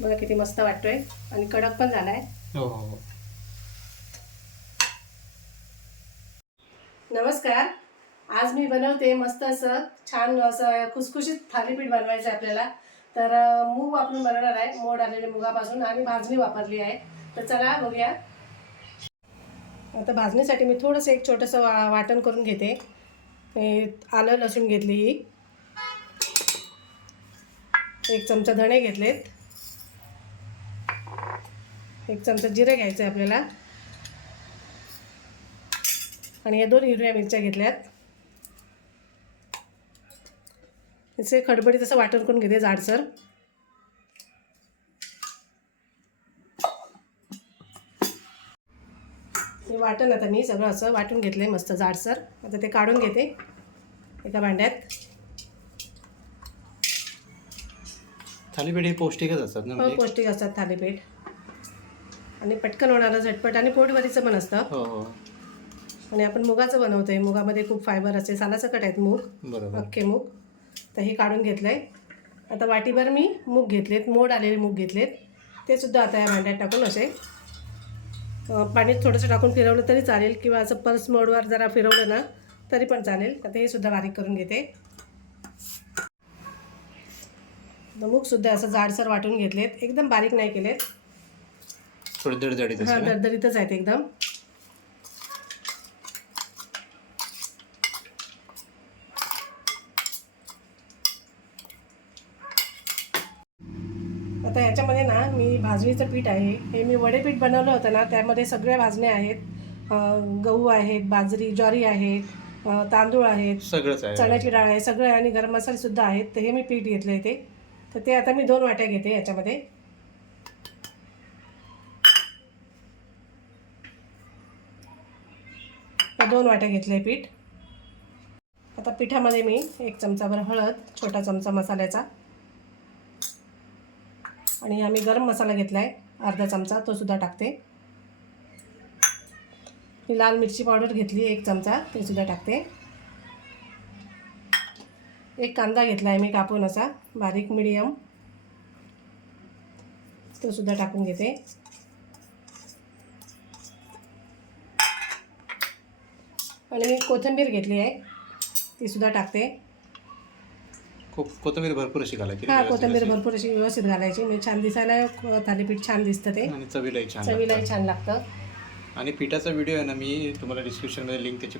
बघा किती मस्त वाटतोय आणि कडक पण झालाय. हो हो हो. नमस्कार. आज मी बनवते मस्त असं छान असं खुसखुशीत थालीपीठ बनवायचं आहे आपल्याला. तर मूग वापरून बनवणार आहे, मोड आलेले मुगापासून, आणि भाजणी वापरली आहे. तर चला बघूया. आता भाजणीसाठी मी थोडंसं एक छोटंसं वाटण करून घेते. आलं लसूण घेतली, ही 1 चमचा धणे घेतलेत, 1 चमचा जिरे घ्यायचं आहे आपल्याला, आणि या 2 हिरव्या मिरच्या घेतल्यात. याचे खडबडीत असं वाटण करून घेते जाडसर. हे वाटण आता मी सगळं असं वाटून घेतलंय मस्त जाडसर. आता ते काढून घेते एका भांड्यात. थालीपीठ हे पौष्टिकच असतात ना? हो, पौष्टिक असतात थालीपीठ, आणि पटकन होणारं, झटपट, आणि पोटभरीचं पण असतं. हो हो. आणि आपण मुगाचं बनवतोय, मुगामध्ये खूप फायबर असते, सालासकट आहेत मूग, बरोबर. अख्खे मूग. तर हे काढून घेतलंय. आता वाटीभर मी मूग घेतलेत, मोड आलेले मूग घेतलेत. ते सुद्धा आता या भांड्यात टाकून असे पाणी थोडंसं टाकून फिरवलं तरी चालेल, किंवा असं पल्स मोडवर जरा फिरवलं ना तरी पण चालेल. आता हे सुद्धा बारीक करून घेते. मूगसुद्धा असं जाडसर वाटून घेतलेत, एकदम बारीक नाही केलेत. थोडे दडदडीत. हां, दरदरीतच आहेत एकदम. आता ह्याच्यामध्ये ना मी भाजणीचं पीठ आहे, हे मी वडेपीठ बनवलं होतं ना, त्यामध्ये सगळ्या भाजण्या आहेत. गहू आहेत, बाजरी, ज्वारी आहेत, तांदूळ आहेत, सगळंच आहे. चण्याची डाळ आहे, सगळं, आणि गरम मसाले सुद्धा आहेत. तर हे मी पीठ घेतलं आहे ते. तर ते आता मी 2 वाट्या घेते याच्यामध्ये. तर 2 वाट्या घेतलं आहे पीठ. आता पिठामध्ये मी 1 चमचाभर हळद, छोटा चमचा मसाल्याचा, आणि आम्ही गरम मसाला घेतला आहे अर्धा चमचा, तो सुद्धा टाकते. ही लाल मिरची पावडर घेतली 1 चमचा, ते सुद्धा टाकते. 1 कांदा घेतला आहे मी कापून असा बारीक मीडियम, तो सुद्धा टाकून घेते. आणि मी कोथिंबीर घेतली आहे, ती सुद्धा टाकते. कोथिंबीर भरपूर अशी घालायची. हां, कोथिंबीर भरपूर अशी व्यवस्थित घालायची, म्हणजे छान दिसायला थालीपीठ छान दिसतं ते, आणि चवीलाही चवीलाही छान लागतं. आणि पिठाचा व्हिडिओ आहे ना, मी तुम्हाला डिस्क्रिप्शनमध्ये लिंक त्याची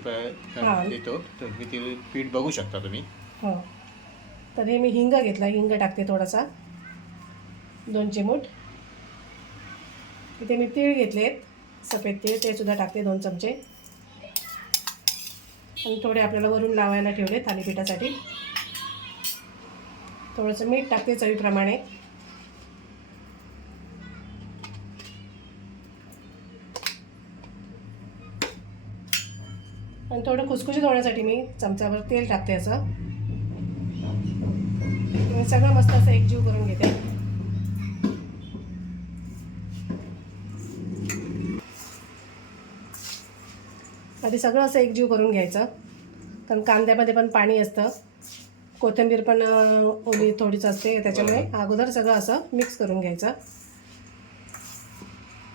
देतो, तर मी ती पीठ बघू शकता तुम्ही. हो. तर हे मी हिंग घेतला, हिंग टाकते थोडासा, 2 चिमूट. इथे मी तीळ घेतलेत, सफेद तीळ, ते सुद्धा टाकते 2 चमचे. आणि थोडे आपल्याला वरून लावायला ठेवले थालीपीठासाठी. थोडंसं मीठ टाकते चवीप्रमाणे. आणि थोडं खुसखुशीत होण्यासाठी मी चमचाभर तेल टाकते असं. मी सगळं मस्त असं एकजीव करून घेते. आधी सगळं असं एकजीव करून घ्यायचं, कारण कांद्यामध्ये पण पाणी असतं, कोथिंबीर पण ओली थोडीच असते, त्याच्यामुळे अगोदर सगळं असं मिक्स करून घ्यायचं.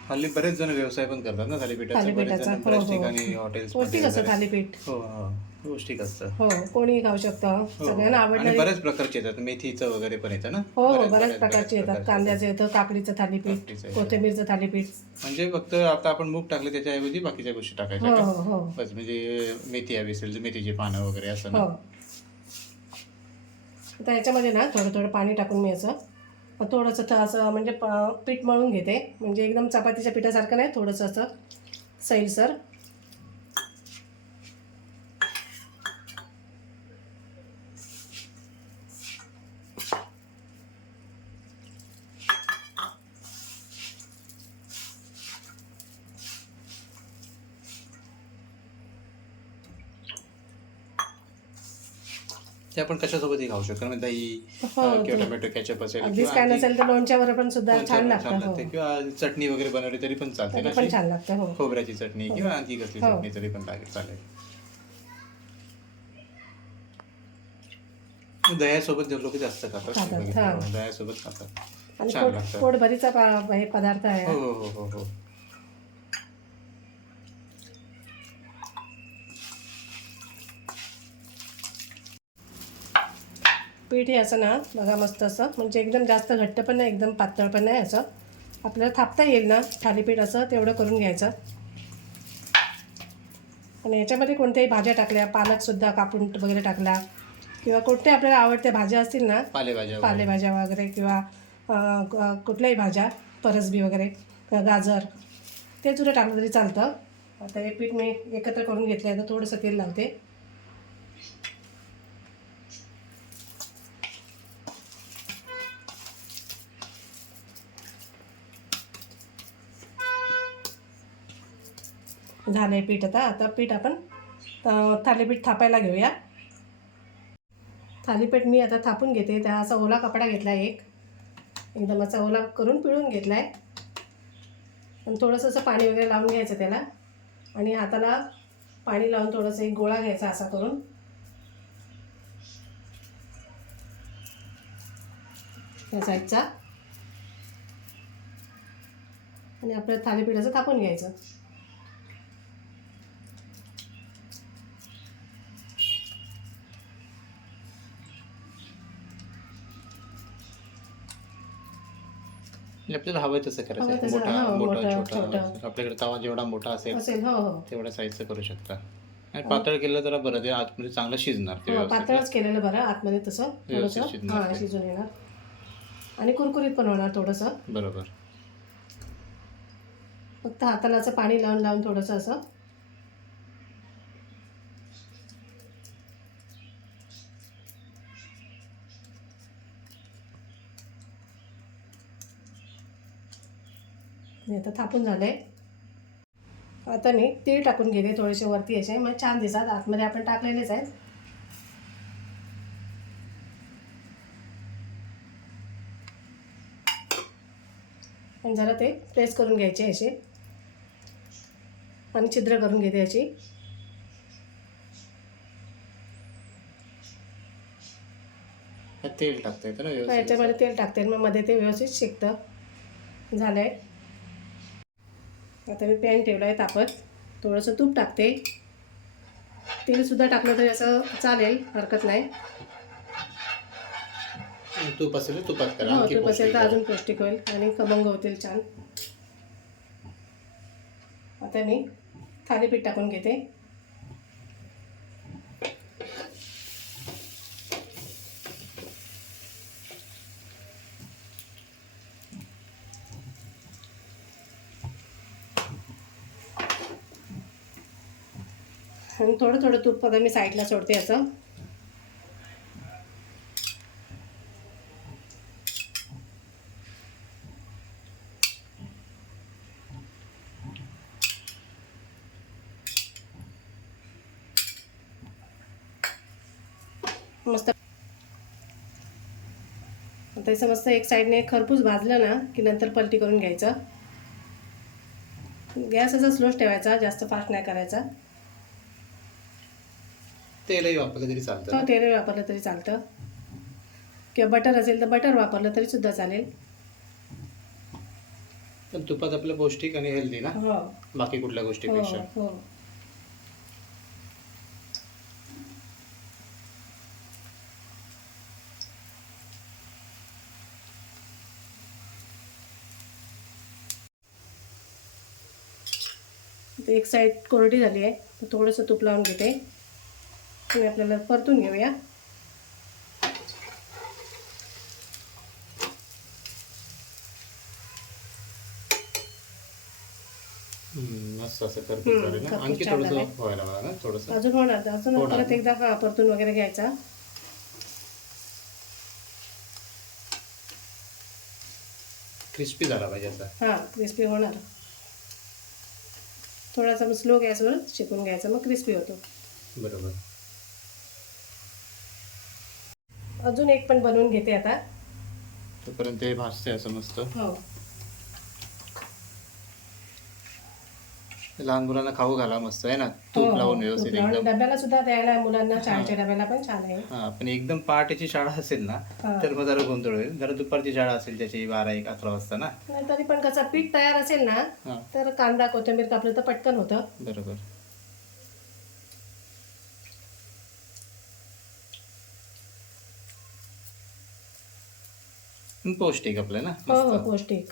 हल्ली बरेच जण व्यवसाय पण करतात ना थालीपीठाचा. बऱ्याच ठिकाणी हॉटेल्स पौष्टिक असतं थालीपीठ. हो हो, पौष्टिक असतं. हो, कोणीही खाऊ शकतं, सगळ्यांना आवडणारे. बऱ्याच प्रकारचे येतात, मेथीचं वगैरे पण येतं ना. हो हो, बऱ्याच प्रकारचे येतात. कांद्याचं येतं, काकडीचं थालीपीठ, कोथिंबीरचं थालीपीठ. म्हणजे फक्त आता आपण मूग टाकले त्याच्याऐवजी बाकीच्या गोष्टी टाकायच्या. हो हो, बस, म्हणजे मेथी हवी असेल तर मेथीची पानं वगैरे असं ना. हो. आता ह्याच्यामध्ये ना थोडं थोडं पाणी टाकून मी असं थोडंसं असं म्हणजे पीठ मळून घेते, म्हणजे एकदम चपातीच्या पिठासारखं नाही, थोडंसं असं सैलसर. ते आपण कशासोबतही खाऊ शकतो, म्हणजे दही किंवा टोमॅटो कॅचअप असेल, अगदीच काय नसेल तर लोणच्यावर पण सुद्धा छान लागतं. किंवा चटणी वगैरे बनवली तरी पण चालते ना, पण छान लागतं. हो, खोबऱ्याची चटणी किंवा आणखी कसली चटणी तरी पण चालेल. दह्यासोबत लोक जास्त खातात, दह्यासोबत खातात. आणि छान लागतं. पोटभरीचा हे पदार्थ आहे हो हा. हो हो हो हो. पीठ हे असं ना बघा मस्त असं, म्हणजे एकदम जास्त घट्ट पण नाही एकदम पातळ पण नाही, असं आपल्याला थापता येईल ना थालीपीठ असं तेवढं करून घ्यायचं. आणि याच्यामध्ये कोणत्याही भाज्या टाकल्या, पालकसुद्धा कापून वगैरे टाकला किंवा कोणत्या आपल्याला आवडत्या भाज्या असतील ना, पालेभाज्या वगैरे. पालेभाज्या वगैरे किंवा कुठल्याही भाज्या, परसबी वगैरे किंवा गाजर ते सुद्धा टाकलं तरी चालतं. आता हे पीठ मी एकत्र करून घेतलं आहे, तर थोडंसं तेल लावते. झालं आहे पीठ. आता पीठ आपण थालीपीठ थापायला घेऊया. थालीपीठ मी आता थापून घेते. त्या असा ओला कपडा घेतला आहे, एकदम असा ओला करून पिळून घेतला आहे. आणि थोडंसं असं पाणी वगैरे लावून घ्यायचं त्याला, आणि हाताला पाणी लावून थोडंसं एक गोळा घ्यायचा असा करून, या साईडचा, आणि आपलं थालीपीठाचं थापून घ्यायचं. आपल्याला हवं तसं हवं करायचं. तसं, हो, मोठा मोठं, छोटा छोटं. आपल्याकडे तवा जेवढा मोठा असेल असेल, हो हो तेवढ्या साईजचं करू शकता. आणि पातळ केलं जरा बरं, ते आतमध्ये चांगलं शिजणार ते हो, व्यवस्थित. पातळच केलेलं बरं, आतमध्ये तसं व्यवस्थित थोडंसं शिजणार हां ते. शिजून येणार आणि कुरकुरीत पण होणार थोडंसं. बरोबर. फक्त हाताला असं पाणी लावून लावून थोडंसं असं. हे आता थापून झालंय. आता मी तीळ टाकून घेते थोडेसे वरती असे, मग छान दिसतात. आतमध्ये आपण टाकलेलेच आहेत. आणि जरा ते प्रेस करून घ्यायचे असे, आणि छिद्र करून घेते अशी. तेल टाकता येतं ना व्यवस्थित. याच्यामध्ये तेल टाकते, मग मध्ये ते व्यवस्थित शेकतं. झालं आहे. आता मी पॅन ठेवला आहे तापत, थोडंसं तूप टाकते. तेलसुद्धा टाकलं तरी असं चालेल, हरकत नाही. तूप असेल तर तुपात करा. हो, आणखी तूप असेल पौष्टिक तर आहे. अजून पौष्टिक होईल आणि खमंग होतील छान. आता मी थालीपीठ टाकून घेते. आणि थोडं थोडं तूप आता मी साईडला सोडते असं. मस्त. आता असं मस्त एक साईडने खरपूस भाजलं ना की नंतर पलटी करून घ्यायचं. गॅस असा स्लोच ठेवायचा, जास्त फास्ट नाही करायचा. तेलही वापरलं तरी चालतं ना? तेल वापरलं तरी चालतं, किंवा बटर असेल तर बटर वापरलं तरी सुद्धा चालेल. पण तुपात आपलं पौष्टिक आणि हेल्दी ना, हो बाकी कुठल्या हो गोष्टीपेक्षा. हो. एक साईड कोरडी झाली आहे, तर थोडंसं तूप लावून घेते आणि आपल्याला परतून घेऊया. मस्त असं खरपूस झालं ना. खरपूस आणखी छान थोडंसं झालंय. व्हायला बघा ना, थोडंसं अजून होणार, अजून होणार परत ना? एकदा हा परतून वगैरे घ्यायचा. क्रिस्पी झाला पाहिजे असा. हां, क्रिस्पी होणार. थोडासा मग स्लो गॅसवर शेकून घ्यायचा, मग क्रिस्पी होतो. बरोबर. अजून एक पण बनवून घेते आता. तोपर्यंत हे भाजते असं मस्त. हो. लहान मुलांना खाऊ घाला मस्त आहे ना, तूप लावून व्यवस्थित एकदम. डब्याला सुद्धा द्यायला मुलांना, शाळेच्या डब्याला पण छान आहे. हा, पण एकदम पहाटेची शाळा असेल ना तर मग जरा गोंधळ होईल. जरा दुपारची शाळा असेल त्याची 12-1-11 वाजता ना. नाही तरी पण कसं पीठ तयार असेल ना हा तर कांदा कोथिंबीर कापलं तर पटकन होतं. बरोबर. पण पौष्टिक आपलं ना. हो हो मस्त. पौष्टिक.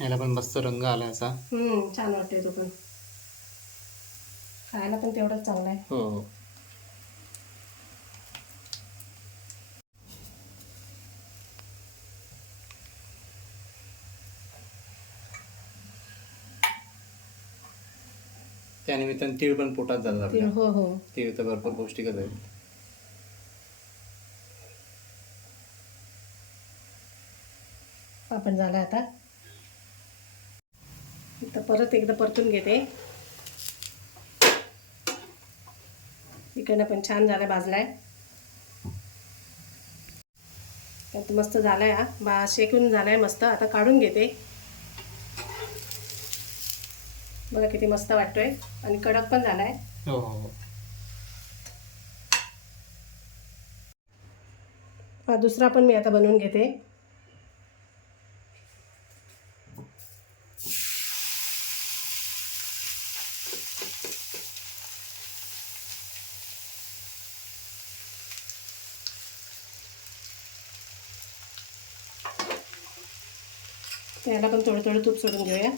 याला पण मस्त रंग आला असा. छान वाटते तो पण, खायला पण तेवढंच चांगला आहे. हो हो. त्यानिमित्ताने तीळ पण पोटात जातात आपल्या. हो हो. तीळ तर भरपूर पौष्टिकच आहे. आपण झाला आता. तर परत एकदा परतून घेते. इकडनं पण छान झालाय, भाजलाय. आता मस्त झालाय हा, शेकून झालाय मस्त. आता काढून घेते. बघा किती मस्त वाटतोय आणि कडक पण झालाय. हो हो. हा दुसरा पण मी आता बनवून घेते. त्याला पण थोडं थोडं तूप सोडून घेऊया.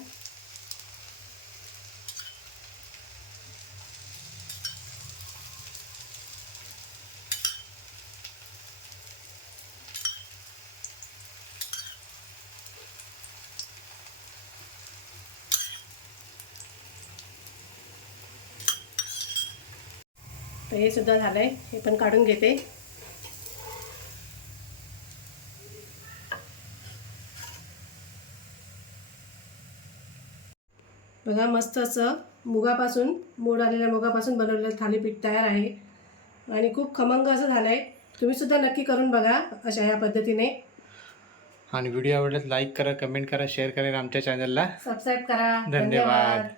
तर हे सुद्धा झालंय, हे पण काढून घेते. बघा मस्त असं मोड आलेल्या मुगापासून बनवलेलं थालीपीठ तयार आहे आणि खूप खमंग असं झालंय. तुम्ही सुद्धा नक्की करून बघा अशा या पद्धतीने. आणि व्हिडिओ आवडल्यास लाईक करा, कमेंट करा, शेअर करा, आमच्या चॅनलला सबस्क्राईब करा. धन्यवाद.